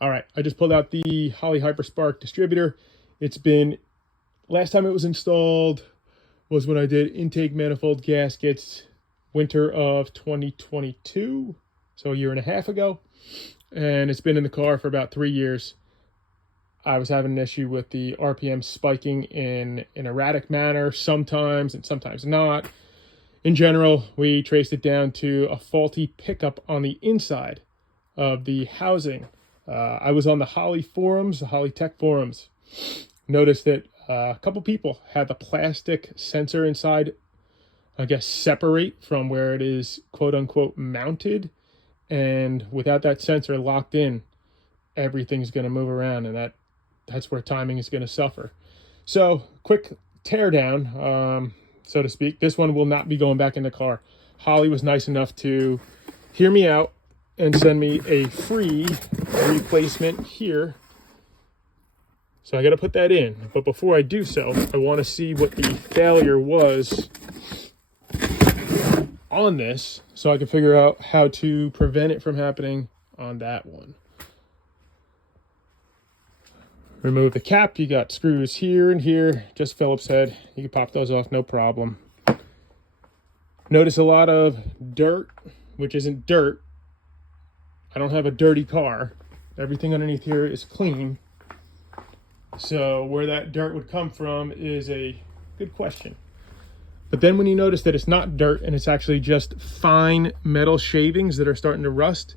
All right, I just pulled out the Holley Hyperspark distributor. Last time it was installed was when I did intake manifold gaskets winter of 2022, so a year and a half ago. And it's been in the car for about 3 years. I was having an issue with the RPM spiking in an erratic manner sometimes and sometimes not. In general, we traced it down to a faulty pickup on the inside of the housing. I was on the Holley forums, the Holley Tech forums. Noticed that a couple people had the plastic sensor inside, I guess, separate from where it is quote unquote mounted. And without that sensor locked in, everything's going to move around, and that's where timing is going to suffer. So, quick teardown, so to speak. This one will not be going back in the car. Holley was nice enough to hear me out and send me a free replacement here. So I got to put that in. But before I do so, I want to see what the failure was on this so I can figure out how to prevent it from happening on that one. Remove the cap. You got screws here and here, just Phillips head. You can pop those off, no problem. Notice a lot of dirt, which isn't dirt. I don't have a dirty car. Everything underneath here is clean. So where that dirt would come from is a good question. But then when you notice that it's not dirt and it's actually just fine metal shavings that are starting to rust,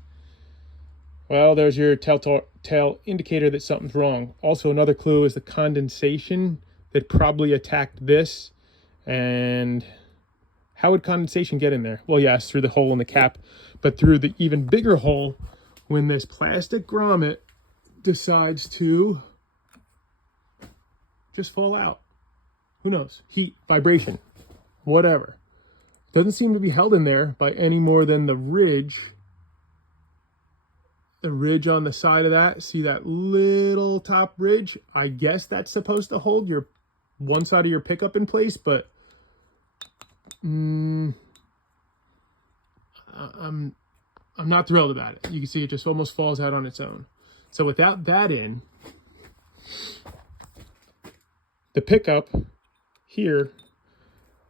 well, there's your telltale indicator that something's wrong. Also, another clue is the condensation that probably attacked this. And how would condensation get in there? Well, yes, through the hole in the cap, but through the even bigger hole when this plastic grommet decides to just fall out. Who knows? Heat, vibration, whatever. Doesn't seem to be held in there by any more than the ridge. The ridge on the side of that. See that little top ridge? I guess that's supposed to hold your one side of your pickup in place, but I'm not thrilled about it. You can see it just almost falls out on its own. So without that in, the pickup here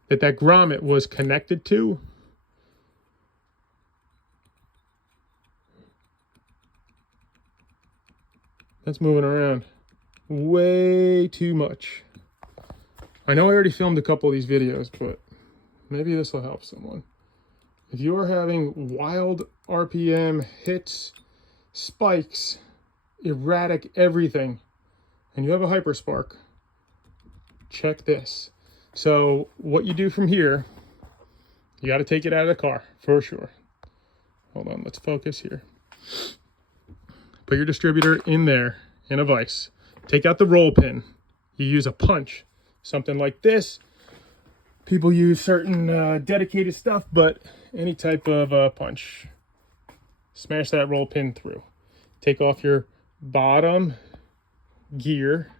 that grommet was connected to, that's moving around way too much. I know I already filmed a couple of these videos, but maybe this will help someone. If you're having wild RPM hits, spikes, erratic everything, and you have a Hyperspark, check this. So what you do from here, you got to take it out of the car for sure. Hold on, let's focus here. Put your distributor in there in a vise. Take out the roll pin. You use a punch, something like this. People use certain dedicated stuff, but any type of punch. Smash that roll pin through. Take off your bottom gear.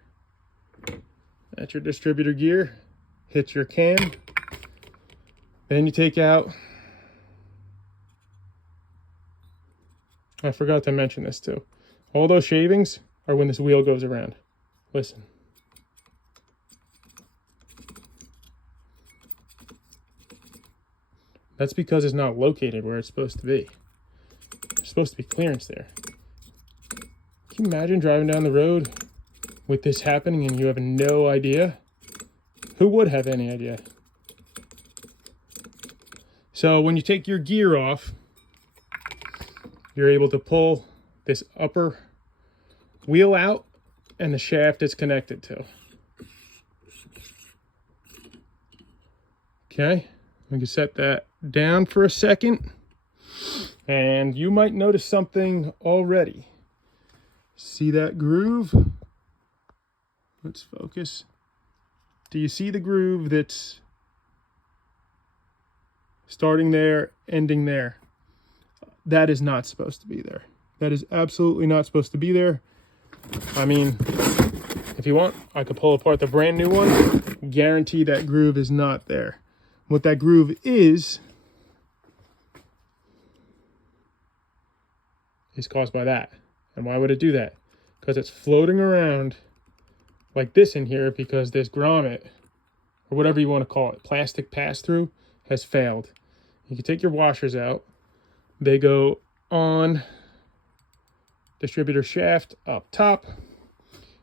That's your distributor gear. Hit your cam. Then you take out, I forgot to mention this too. All those shavings are when this wheel goes around. Listen. That's because it's not located where it's supposed to be. There's supposed to be clearance there. Can you imagine driving down the road with this happening and you have no idea? Who would have any idea? So when you take your gear off, you're able to pull this upper wheel out and the shaft it's connected to. Okay, we can set that down for a second, and you might notice something already. See that groove? Let's focus. Do you see the groove that's starting there, ending there? That is not supposed to be there. That is absolutely not supposed to be there. I mean, if you want, I could pull apart the brand new one. Guarantee that groove is not there. What that groove is caused by that. And why would it do that? Because it's floating around like this in here because this grommet, or whatever you want to call it, plastic pass-through, has failed. You can take your washers out. They go on distributor shaft up top. And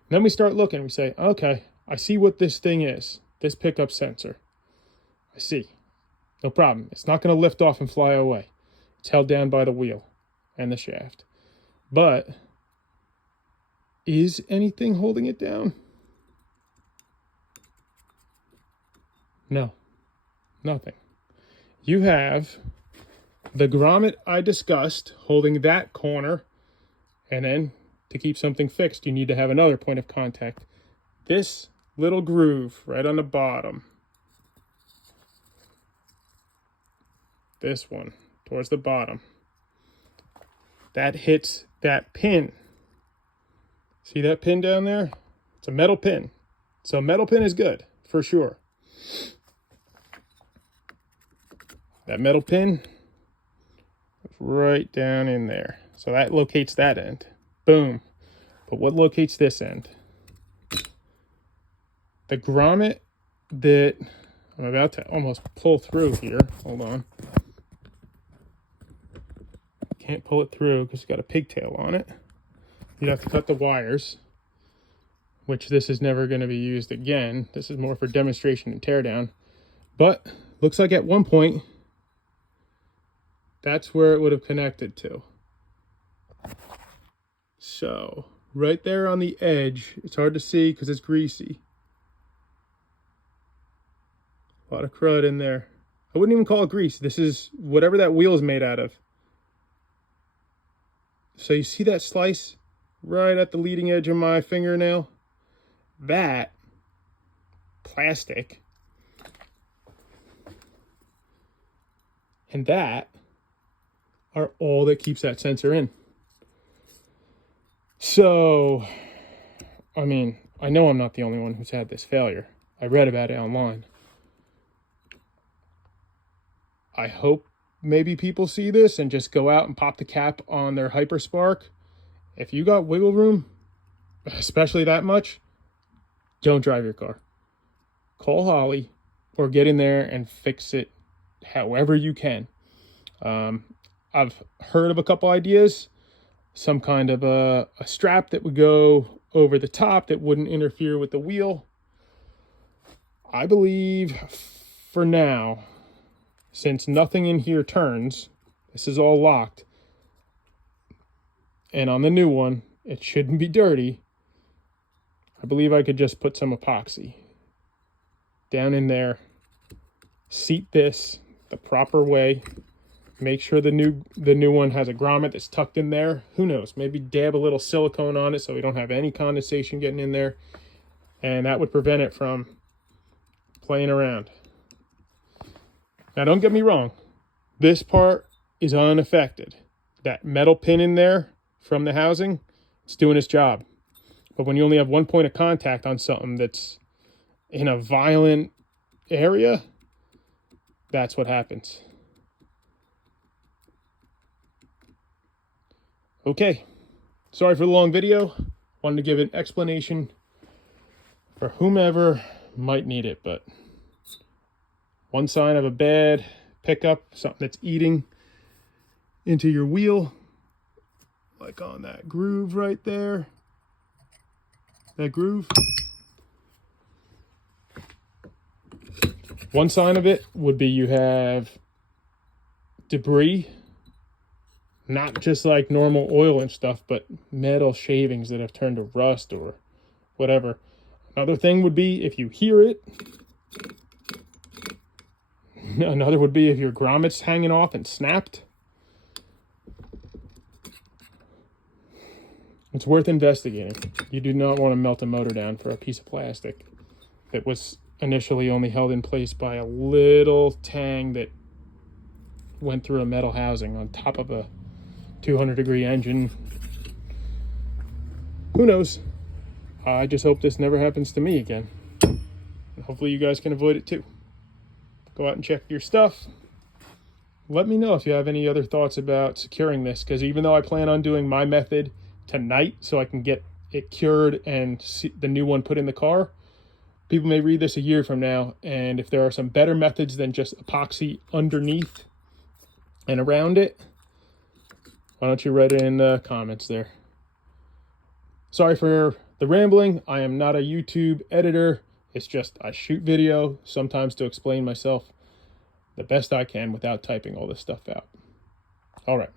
then we start looking. We say, okay, I see what this thing is. This pickup sensor. I see. No problem. It's not going to lift off and fly away. It's held down by the wheel and the shaft. But is anything holding it down? No, nothing. You have the grommet I discussed holding that corner, and then to keep something fixed, you need to have another point of contact. This little groove right on the bottom. This one towards the bottom. That hits that pin. See that pin down there? It's a metal pin. So a metal pin is good, for sure. That metal pin is right down in there. So that locates that end. Boom. But what locates this end? The grommet that I'm about to almost pull through here. Hold on. Can't pull it through because it's got a pigtail on it. You'd have to cut the wires, which this is never going to be used again. This is more for demonstration and teardown. But looks like at one point, that's where it would have connected to. So right there on the edge, it's hard to see because it's greasy. A lot of crud in there. I wouldn't even call it grease. This is whatever that wheel is made out of. So you see that slice right at the leading edge of my fingernail? That plastic and that are all that keeps that sensor in. So, I mean, I know I'm not the only one who's had this failure. I read about it online. I hope maybe people see this and just go out and pop the cap on their Hyperspark. If you got wiggle room, especially that much, don't drive your car. Call Holley or get in there and fix it however you can. I've heard of a couple ideas. Some kind of a strap that would go over the top that wouldn't interfere with the wheel. I believe for now, since nothing in here turns, this is all locked. And on the new one, it shouldn't be dirty. I believe I could just put some epoxy down in there, seat this the proper way, make sure the new one has a grommet that's tucked in there. Who knows? Maybe dab a little silicone on it so we don't have any condensation getting in there. And that would prevent it from playing around. Now, don't get me wrong. This part is unaffected. That metal pin in there from the housing, it's doing its job. But when you only have one point of contact on something that's in a violent area, that's what happens. Okay, sorry for the long video. Wanted to give an explanation for whomever might need it, but one sign of a bad pickup, something that's eating into your wheel, like on that groove right there. That groove. One sign of it would be you have debris, not just like normal oil and stuff, but metal shavings that have turned to rust or whatever. Another thing would be if you hear it. Another would be if your grommet's hanging off and snapped. It's worth investigating. You do not want to melt a motor down for a piece of plastic that was initially only held in place by a little tang that went through a metal housing on top of a 200-degree engine. Who knows? I just hope this never happens to me again. And hopefully you guys can avoid it too. Go out and check your stuff. Let me know if you have any other thoughts about securing this, because even though I plan on doing my method tonight so I can get it cured and see the new one put in the car. People may read this a year from now, and if there are some better methods than just epoxy underneath and around it, why don't you write it in the comments there. Sorry for the rambling. I am not a YouTube editor. It's just I shoot video sometimes to explain myself the best I can without typing all this stuff out. All right.